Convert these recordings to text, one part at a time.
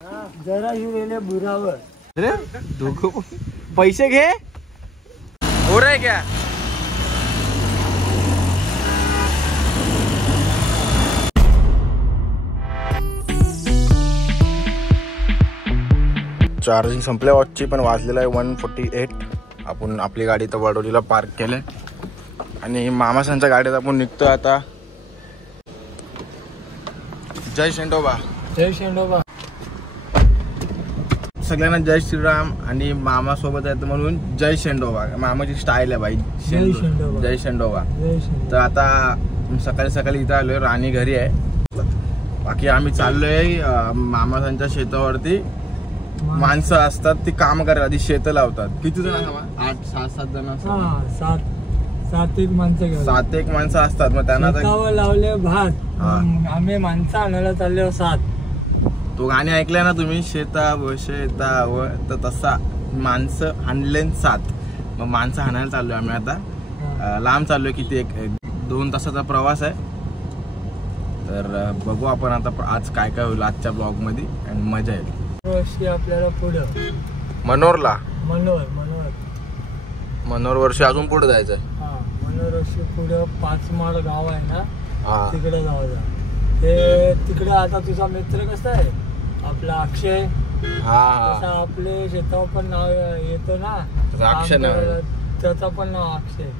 जरा हिरेले बुरावर अरे दोघं पैसे घे हो रहा है क्या? चार्जिंग संपल्या वॉचची, पण वाजलेला आहे 1:48. आपण आपली गाडी तर वडोलीला पार्क केले आणि मामासांच्या गाडीत आपण निघतोय आता. जय शेंडोबा. जय शेंडोबा. सगळ्यांना जय श्रीराम. आणि मामा सोबत आहेत म्हणून जय शेंडोबा. मामाची स्टाईल आहे भाई. जय शेंडोबा. जय शेंडोबा. जय शेंडोबा. तर आता सकाळी सकाळी इथं आलोय, राणी घरी आहे. बाकी आम्ही चाललोय मामासांच्या शेतावरती. माणसं असतात ती काम करायला, आधी शेत लावतात. किती जण? 8-7 जण असतात. 7 माणसं 7 माणसं असतात. मग त्यांना लावले भात. आम्ही माणसं आणायला चालले 7. तो गाणी ऐकलंय ना तुम्ही, शेताव शेताव, तर तसा माणसं हाणले 7. मग माणसं हाणायला चाललोय आम्ही आता. लांब चाललोय, किती 1-2 तासाचा प्रवास आहे. तर बघू आपण आता आज काय काय होईल आजच्या ब्लॉग मध्ये, आणि मजा येईल. वर्षी आपल्याला पुढं मनोरला मनोर वर्षी अजून पुढे जायचंय. मनोर वर्षी पुढं 5 माळ गाव आहे ना, तिकडे जायचं. ते तिकडे आता तुझा मित्र कसा आहे आपला अक्षय, तसा आपले शेतावर पण नाव येतो ना अक्षय, त्याचा पण नाव अक्षय.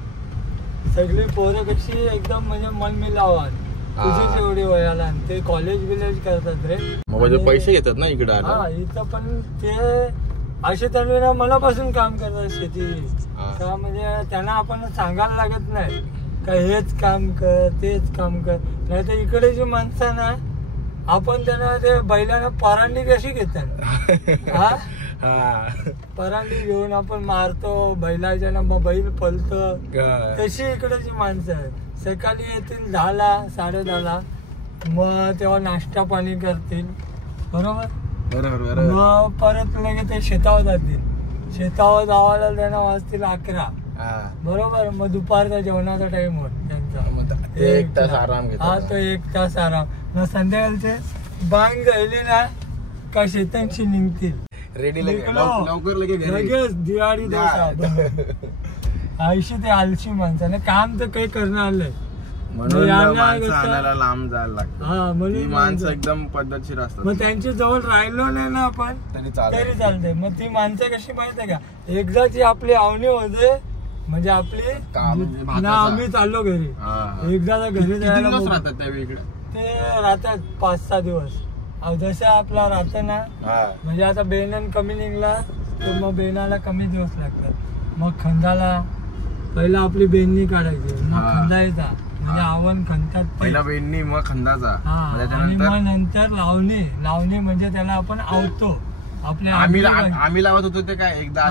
सगळी पोरं कशी एकदम म्हणजे मन मिलावत. तुझीच एवढी वयाला, ते कॉलेज बिलेज करतात रे. म्हणजे पैसे घेतात ना इकडे. इथं पण ते असे त्यांनी मनापासून काम करतात शेती का, म्हणजे त्यांना आपण सांगायला लागत नाही का हेच काम कर तेच काम कर. नाही तर इकडे जी माणसं ना, आपण त्यांना ते बैलांना परांडी कशी घेतात परांडी घेऊन आपण मारतो बैलाच्या ना, मग बैल पलतो. तशी इकडे जी माणसं आहेत, सकाळी येतील 10ला 10:30ला, मग तेव्हा नाश्ता पाणी करतील. बरोबर. मग परत लगेच ते शेतावर जातील. शेतावर जावायला त्यांना वाजतील 11. बरोबर. मग दुपारचा जेवणाचा टाइम होत त्यांचा. 1 तास आराम घेतात. तो 1 तास आराम. मग संध्याकाळचे बांग गायले ना का शेतांशी निघतील रेडी. लवकर लगेच दिवाळी आयुष्य. ते आलशी माणसाने काम तर काही करणार नाही, म्हणून लांब जायला लागतं. म्हणून माणसं एकदम पद्धतशीर असतात. मग त्यांच्या जवळ राहिलो नाही ना आपण तरी चालते. मग ती माणसं कशी माहिती आहे का, एकदाची आपली आवणी होते म्हणजे आपली आम्ही चाललो घरी. एकदा घरी जायला राहतात त्यावेळी इकडे. ते राहतात 5-6 दिवस. जसं आपला राहतं ना, म्हणजे आता बेनन कमी निघला तर मग बेनाला कमी दिवस लागतात. मग खंदाला पहिला आपली बेननी काढायची, मग खंदायचा म्हणजे आवण खंतात पहिला बेननी, मग खंदाचा. आणि मग नंतर लावणी म्हणजे त्याला आपण आवतो. आपल्या आम्ही लावत होतो ते काय एकदा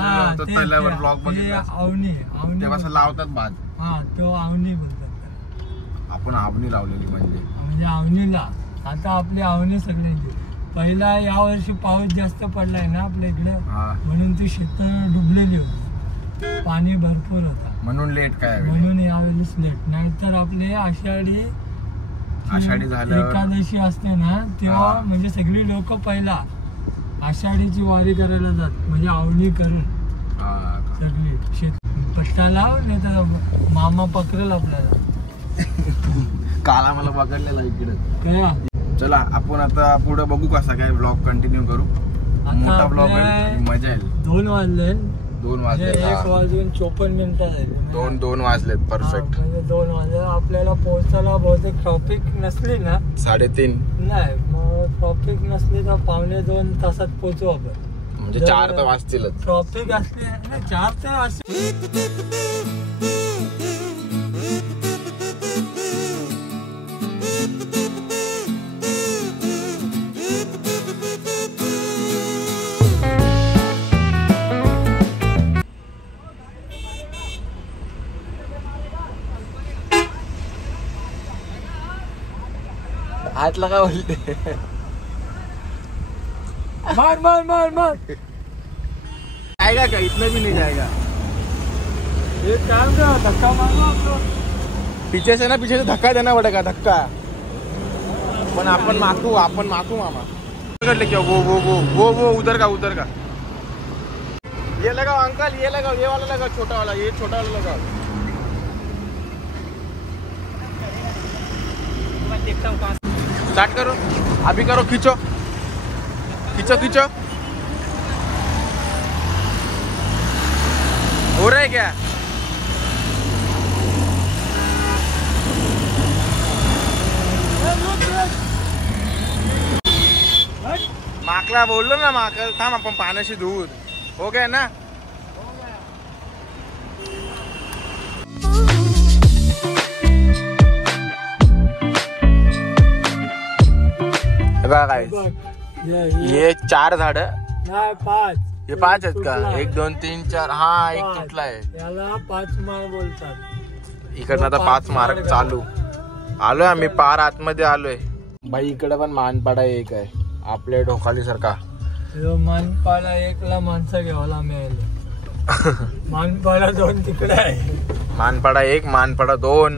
ब्लॉग बघितला. आवणी तेव्हा लावतात भात. तो आवणी बोलतात. आपण आवणी लावलेली म्हणजे आवणीला. आता आपली आवणी सगळ्यांची. पहिला या वर्षी पाऊस जास्त पडलाय ना आपल्या इकडे, म्हणून ती शेत डुबलेली होती. पाणी भरपूर होता म्हणून लेट काय, म्हणून यावेळेस लेट. नाहीतर आपले आषाढी झालं एकादशी असते ना, तेव्हा म्हणजे सगळी लोक पहिला आषाढीची वारी करायला जात, म्हणजे आवणी करून सगळी शेत पट्टा लाव. नाही तर मामा पकडेल आपल्याला. काल आम्हाला पकडलेला इकडे काय. चला आपण आता पुढे बघू कसा काय ब्लॉग कंटिन्यू करू. मोठा ब्लॉग आहे, मजा येईल. 2 वाजले. 2 वाजले. 1:54 झाले. 2 वाजलेत. परफेक्ट. म्हणजे 2 वाजले. आपल्याला पोहोचायला बहुतेक ट्रॉफिक नसली ना 3:30 नाही, मग ट्रॉफिक नसली तर 1.25 तासात पोहोचू आपण. म्हणजे 4 तर वाजतीलच. ट्रॉफिक असली 4 तर असतील. हातला काय बोलते. मार जाएगा क्या? इतना भी नहीं जाएगा. एक काम कर, धक्का मारो. पीछे से धक्का देना पड़ेगा. धक्का पण आपण माकू मामा. कर ले क्या वो उधर का ये लगाओ अंकल, ये लगाओ, ये वाला लगाओ, छोटा वाला, ये छोटा वाला लगाओ। स्टार्ट करो, अभी करो, खींचो खींचो खींचो। हो रहा है क्या? माकला बोललो ना, माकल थांब, आपण पाण्याशी दूर हो गया ना। ये 4 झाड नाही 5, हे 5 आहेत का? 1 2 3 4, हा एक तुटला आहे, याला 5 माळ बोलतात। इकडनं आता 5 मार्क चालू। आलोय आम्ही पार आतमध्ये आलोय बाई। इकडे पण मानपाडा एक आहे आपल्या ढोकाली सारखा। मानपाडा 1ला माणसं घ्यायला मिळाले, मानपाडा 2 तिकडे आहे। मानपाडा 1, मानपाडा 2,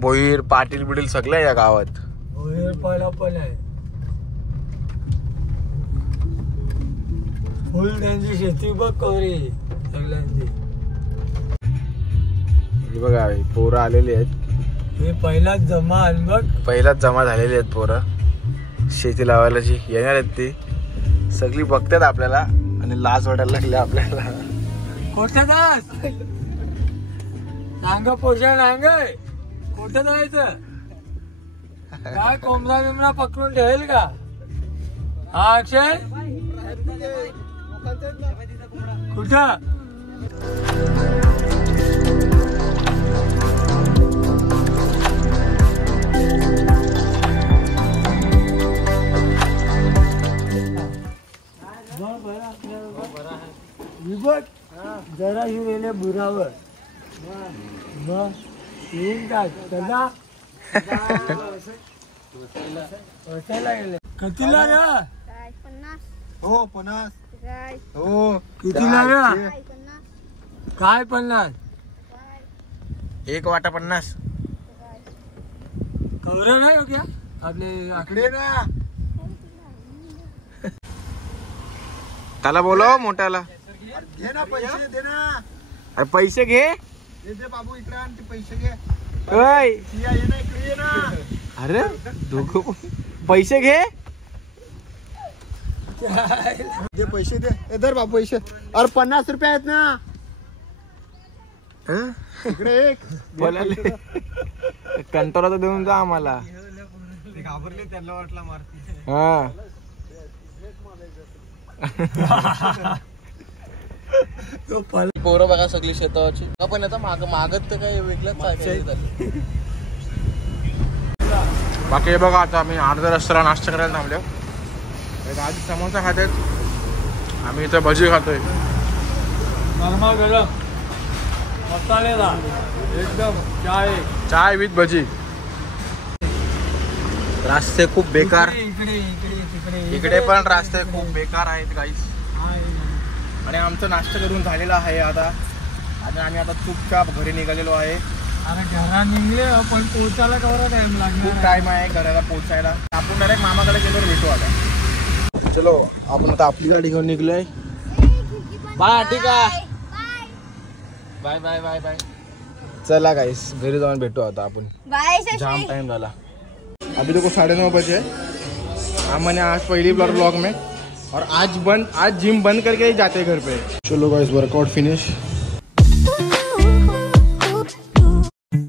भोईर, पाटील बिडील सगळे या गावात। भोईर पाडा पण आहे, फुल त्यांची शेती बघ कवरी सगळ्यांची। हे बघा पोरं आलेली आहेत, हे पहिलाच जमा आहे बघ, पहिलाच जमा झालेली आहेत पोरं शेती लावायला जी येणार आहेत ती सगळी बघतात आपल्याला आणि लाज वाटायला लागली आपल्याला। कुठे जास सांग, पोषण सांग, कुठे जायचं? काय कोंबडा बिमडा पकडून ठेवेल का? हा अक्षय कुठं? जरा हिरेले बुरावर मग येऊन काय कदा गेले कितीला ग? हो 50 हो कितीला ग? काय 50? एक वाटा 50 कवरे नाही हो क्या आपले आकडे ना? त्याला बोलव मोठ्याला, घे ना पैसे, दे ना। अरे पैसे घे, दे बाबू इकडे आण, ते पैसे घे। ओय ये ना इकडे ये ना। अरे दोघं पैसे घे, दे पैसे दे, इधर बाबू पैसे। अरे 50 रुपये आहेत ना, इकडे एक बोलाले कंटाळा तर देऊन जा आम्हाला। घाबरले, त्यांना वाटला मारती। हा पोरं बघा सगळी शेतावरची, पण आता मागत तर काही वेगळंच आहे। बाकी हे बघा आता आम्ही अर्ध्या रस्त्याला नाश्ता करायला थांबलो, आधी समोसा खातात, आम्ही इथं भजी खातोय गरमा गरम मसालेला एकदम चाय विथ भजी। रास्ते खूप बेकार, इकडे पण रास्ते खूप बेकार आहेत गाईस। आणि आमचं नाश्ता करून झालेला आहे आता, आणि आम्ही आता चुपचाप घरी निघालेलो आहे। अरे घरा निघले पण पोहोचायला केवढा टाइम लागणार? खूप टाइम आहे घराला पोहोचायला। आपण डायरेक्ट मामाकडे गेलो भेटू आता। चलो आपण आता आपली गाडी घेऊन निघलोय। बाय, ठीक आहे, बाय बाय बाय बाय। चला गाइस घरी जाऊन भेटू आता आपण, जाम टाइम झाला। अभी देखो 9:30 बजे। हमने आज पहली ब्लॉग में, और आज जिम बंद करके ही जाते घर पे। चलो गाइस वर्कआउट फिनिश।